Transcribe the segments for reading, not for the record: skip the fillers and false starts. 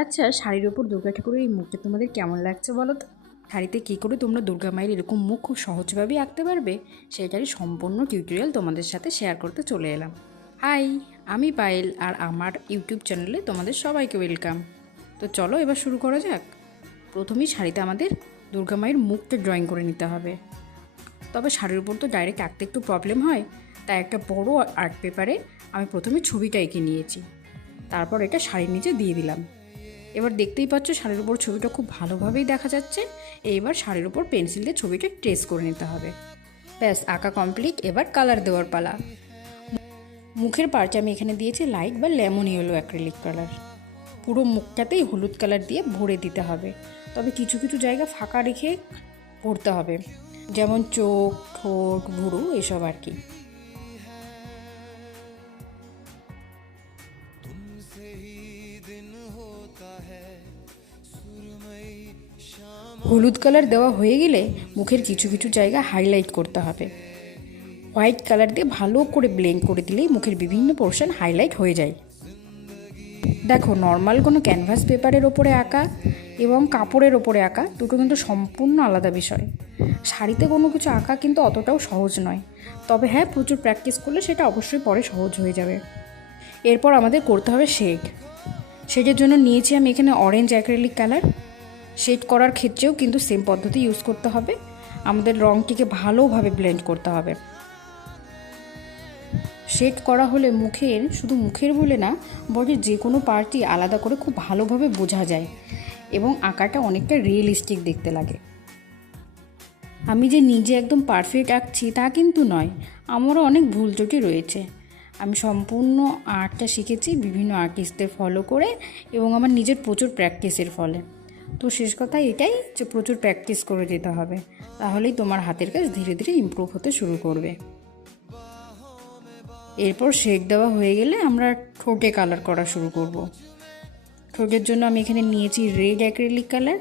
আচ্ছা, শাড়ির ওপর দুর্গা ঠাকুরের এই মুখটা তোমাদের কেমন লাগছে বলো তো? শাড়িতে কী করে তোমরা দুর্গা মায়ের এরকম মুখ খুব সহজভাবেই আঁকতে পারবে, সেটারই সম্পূর্ণ টিউটোরিয়াল তোমাদের সাথে শেয়ার করতে চলে এলাম। হাই, আমি পায়েল, আর আমার ইউটিউব চ্যানেলে তোমাদের সবাইকে ওয়েলকাম। তো চলো এবার শুরু করা যাক। প্রথমেই শাড়িতে আমাদের দুর্গা মায়ের মুখটা ড্রয়িং করে নিতে হবে। তবে শাড়ির উপর তো ডাইরেক্ট আঁকতে একটু প্রবলেম হয়, তাই একটা বড় আর্ট পেপারে আমি প্রথমে ছবিটা এঁকে নিয়েছি। তারপর এটা শাড়ির নিচে দিয়ে দিলাম। এবার দেখতেই পাচ্ছ শাড়ির উপর ছবিটা খুব ভালোভাবেই দেখা যাচ্ছে। এবার শাড়ির উপর পেন্সিল দিয়ে ছবিটা ট্রেস করে নিতে হবে। ব্যাস, আঁকা কমপ্লিট। এবার কালার দেওয়ার পালা। মুখের পার্টে আমি এখানে দিয়েছি লাইট বা লেমন ইয়েলো অ্যাক্রিলিক কালার। পুরো মুখটাতেই হলুদ কালার দিয়ে ভরে দিতে হবে, তবে কিছু কিছু জায়গা ফাঁকা রেখে ভরতে হবে, যেমন চোখ, ঠোঁট, ভুরু এসব আর কি। হলুদ কালার দেওয়া হয়ে গেলে মুখের কিছু কিছু জায়গা হাইলাইট করতে হবে। হোয়াইট কালার দিয়ে ভালো করে ব্লেন্ড করে দিলেই মুখের বিভিন্ন পোর্শন হাইলাইট হয়ে যায়। দেখো, নর্মাল কোনো ক্যানভাস পেপারের ওপরে আঁকা এবং কাপড়ের ওপরে আঁকা দুটো কিন্তু সম্পূর্ণ আলাদা বিষয়। শাড়িতে কোনো কিছু আঁকা কিন্তু অতটাও সহজ নয়, তবে হ্যাঁ, প্রচুর প্র্যাকটিস করলে সেটা অবশ্যই পরে সহজ হয়ে যাবে। এরপর আমাদের করতে হবে শেডের জন্য নিয়েছি আমি এখানে অরেঞ্জ অ্যাক্রিলিক কালার। শেড করার ক্ষেত্রেও কিন্তু সেম পদ্ধতি ইউজ করতে হবে। আমাদের রঙটিকে ভালোভাবে ব্লেন্ড করতে হবে। শেড করা হলে শুধু মুখের বলে না, বডির যে কোনো পার্টই আলাদা করে খুব ভালোভাবে বোঝা যায় এবং আঁকাটা অনেকটা রিয়েলিস্টিক দেখতে লাগে। আমি যে নিজে একদম পারফেক্ট আঁকছি তা কিন্তু নয়, আমারও অনেক ভুল ত্রুটি রয়েছে। আমি সম্পূর্ণ আর্টটা শিখেছি বিভিন্ন আর্টিস্টদের ফলো করে এবং আমার নিজের প্রচুর প্র্যাকটিসের ফলে। তো শেষ কথা এটাই যে প্রচুর প্র্যাকটিস করে যেতে হবে, তাহলেই তোমার হাতের কাজ ধীরে ধীরে ইমপ্রুভ হতে শুরু করবে। এরপর শেড দেওয়া হয়ে গেলে আমরা ঠোঁটে কালার করা শুরু করব। ঠোঁটের জন্য আমি এখানে নিয়েছি রেড অ্যাক্রিলিক কালার।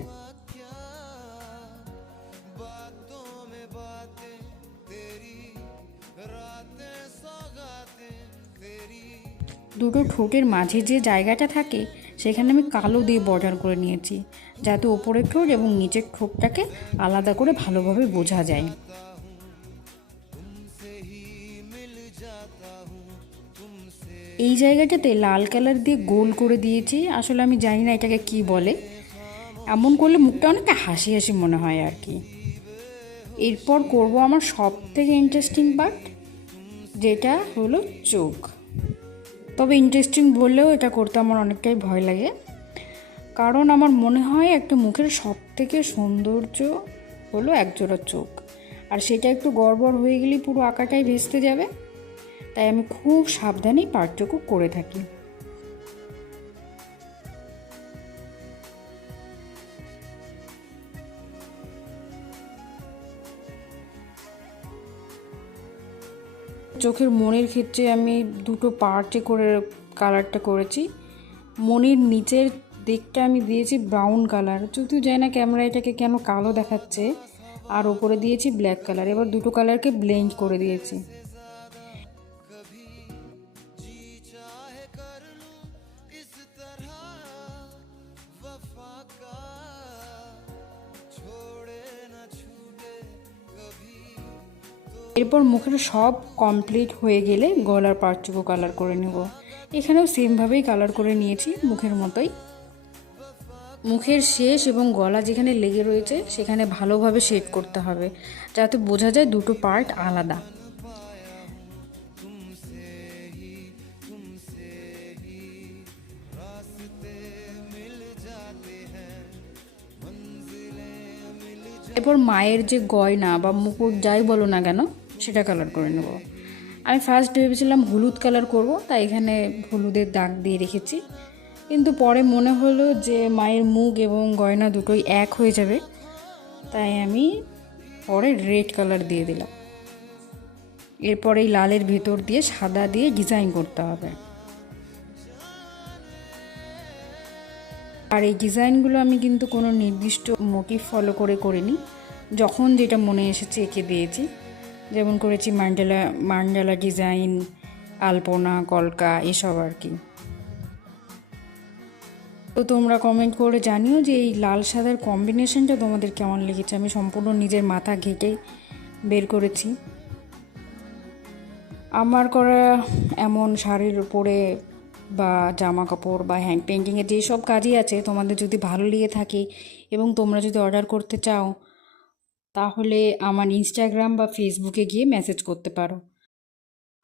দুটো ঠোঁটের মাঝে যে জায়গাটা থাকে সেখানে আমি কালো দিয়ে বর্ডার করে নিয়েছি, যাতে ওপরের ঠোঁট এবং নিচের ঠোঁটটাকে আলাদা করে ভালোভাবে বোঝা যায়। এই জায়গাটাতে লাল কালার দিয়ে গোল করে দিয়েছি। আসলে আমি জানি না এটাকে কি বলে, এমন করলে মুখটা অনেকটা হাসি হাসি মনে হয় আর কি। এরপর করব আমার সব থেকে ইন্টারেস্টিং পার্ট, যেটা হলো চোখ। তবে ইন্টারেস্টিং বললেও এটা করতে আমার অনেকটাই ভয় লাগে, কারণ আমার মনে হয় একটা মুখের সব থেকে সৌন্দর্য হলো একজোড়া চোখ, আর সেটা একটু গড়বড় হয়ে গেলেই পুরো আঁকাটাই ভেস্তে যাবে। তাই আমি খুব সাবধানেই পার্টটুকু করে থাকি। চোখের মনির ক্ষেত্রে আমি দুটো পার্টে করে কালারটা করেছি। মনির নিচের দিকটা আমি দিয়েছি ব্রাউন কালার, যদিও জানি না ক্যামেরা এটাকে কেন কালো দেখাচ্ছে, আর ওপরে দিয়েছি ব্ল্যাক কালার। এবার দুটো কালারকে ব্লেন্ড করে দিয়েছি। এরপর মুখের সব কমপ্লিট হয়ে গেলে গলার পার্টটুকু কালার করে নেব। এখানেও সেমভাবেই কালার করে নিয়েছি মুখের মতোই। মুখের শেষ এবং গলা যেখানে লেগে রয়েছে সেখানে ভালোভাবে শেড করতে হবে, যাতে বোঝা যায় দুটো পার্ট আলাদা। এরপর মায়ের যে গয়না বা মুকুট যাই বলো না কেন সেটা কালার করে নেব। আমি ফার্স্ট ভেবেছিলাম হলুদ কালার করব, তাই এখানে হলুদের দাগ দিয়ে রেখেছি, কিন্তু পরে মনে হলো যে মায়ের মুখ এবং গয়না দুটোই এক হয়ে যাবে, তাই আমি পরে রেড কালার দিয়ে দিলাম। এরপর এই লালের ভেতর দিয়ে সাদা দিয়ে ডিজাইন করতে হবে। আর এই ডিজাইনগুলো আমি কিন্তু কোনো নির্দিষ্ট মোটিভ ফলো করে করিনি, যখন যেটা মনে এসেছে এঁকে দিয়েছি। যেমন করেছি মান্ডালা ডিজাইন, আলপনা, কলকা এসব আর কি। তো তোমরা কমেন্ট করে জানিও যে এই লাল সাদার কম্বিনেশনটা তোমাদের কেমন লেগেছে। আমি সম্পূর্ণ নিজের মাথা ঘেঁটে বের করেছি। আমার করা এমন শাড়ির উপরে বা জামা কাপড় বা হ্যান্ড পেইন্টিংয়ের যেসব কাজই আছে, তোমাদের যদি ভালো লেগে থাকে এবং তোমরা যদি অর্ডার করতে চাও, তাহলে আমার ইনস্টাগ্রাম বা ফেসবুকে গিয়ে মেসেজ করতে পারো।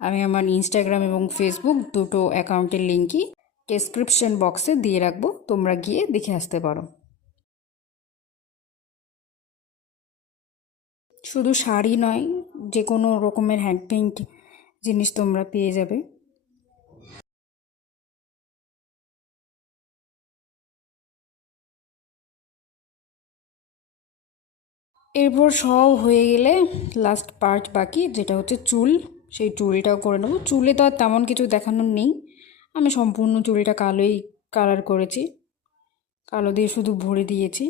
আমি আমার ইনস্টাগ্রাম এবং ফেসবুক দুটো অ্যাকাউন্টের লিঙ্কই ডেসক্রিপশন বক্সে দিয়ে রাখবো, তোমরা গিয়ে দেখে আসতে পারো। শুধু শাড়ি নয়, যে কোনো রকমের হ্যান্ড পেইন্ট জিনিস তোমরা পেয়ে যাবে। এরপর সব হয়ে গেলে লাস্ট পার্ট বাকি, যেটা হচ্ছে চুল। সেই চুলটাও করে নেবো। চুলে তো আর তেমন কিছু দেখানোর নেই, আমি সম্পূর্ণ চুলটা কালোই কালার করেছি, কালো দিয়ে শুধু ভরে দিয়েছি।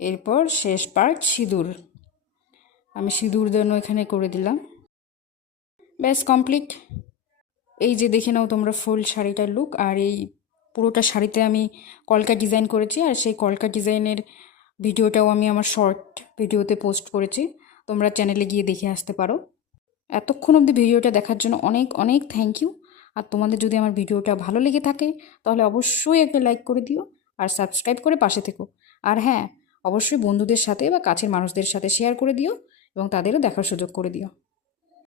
এরপর শেষ পার্ট সিঁদুর, আমি সিঁদুর দানও এখানে করে দিলাম। ব্যাস কমপ্লিট। এই যে দেখে নাও তোমরা ফুল শাড়িটার লুক। আর এই পুরোটা শাড়িতে আমি কলকা ডিজাইন করেছি, আর সেই কলকা ডিজাইনের ভিডিওটাও আমি আমার শর্ট ভিডিওতে পোস্ট করেছি, তোমরা চ্যানেলে গিয়ে দেখে আসতে পারো। এতক্ষণ অবধি ভিডিওটা দেখার জন্য অনেক অনেক থ্যাংক ইউ। আর তোমাদের যদি আমার ভিডিওটা ভালো লেগে থাকে তাহলে অবশ্যই একটা লাইক করে দিও আর সাবস্ক্রাইব করে পাশে থেকো। আর হ্যাঁ, অবশ্যই বন্ধুদের সাথে বা কাছের মানুষদের সাথে শেয়ার করে দিও এবং তাদেরও দেখার সুযোগ করে দিও।